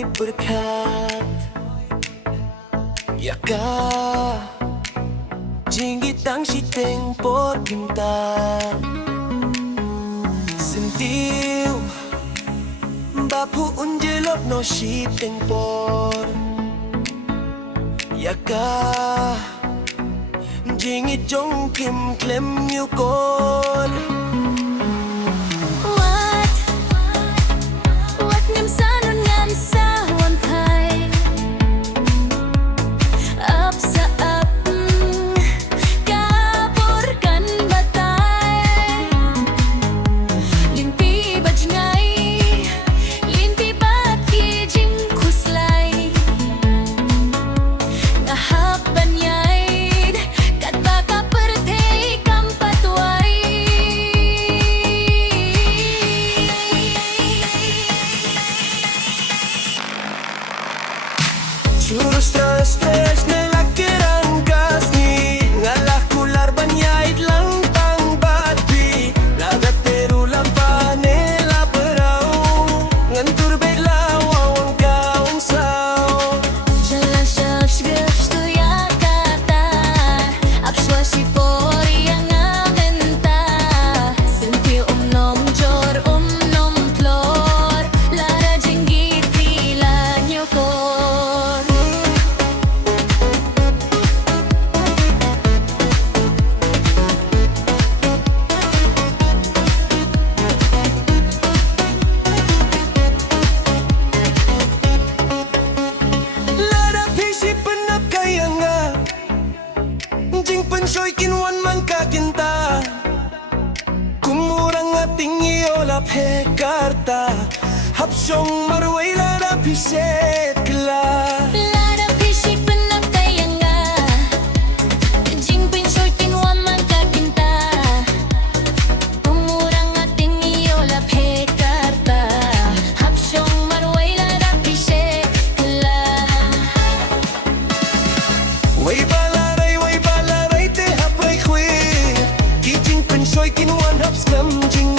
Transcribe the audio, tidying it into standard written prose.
ako'y berkat. Ya ka Jingit ang siteng por pintar Sentiu Bapu unjelop no siteng por Ya ka Jingit jong kim klem yukon Wat ngam sanon ngan sawan pai Up sa up Kapur kan batay Limpi baj ngay Limpi bat ki jing kuslay Ngahap banyay Kat baka pertay kam patway Churros stress nila kirangkas ni Ngalah kular banyait lang tang batbi Lagat teru lampa nila berau Ngantur bela wawang kaung sao Jalan syaf syaf stuya kata Apswa si pori yang amenta Senti nom jor nom plor Lara jenggit tila nyokor Lara pisi penap kaya nga Jing pensoy kinwan man kakinta Kumurang ating iolap hekarta Hapsyong marway lara piset kla Lara pisi penap kaya nga Jing pinsoy kinwa man kakinta Umurang ating iolap hekarta Hapsyong marway lara pisi kala Way balaray te hapay kwe Kijing pensoy kinwan haps kam jing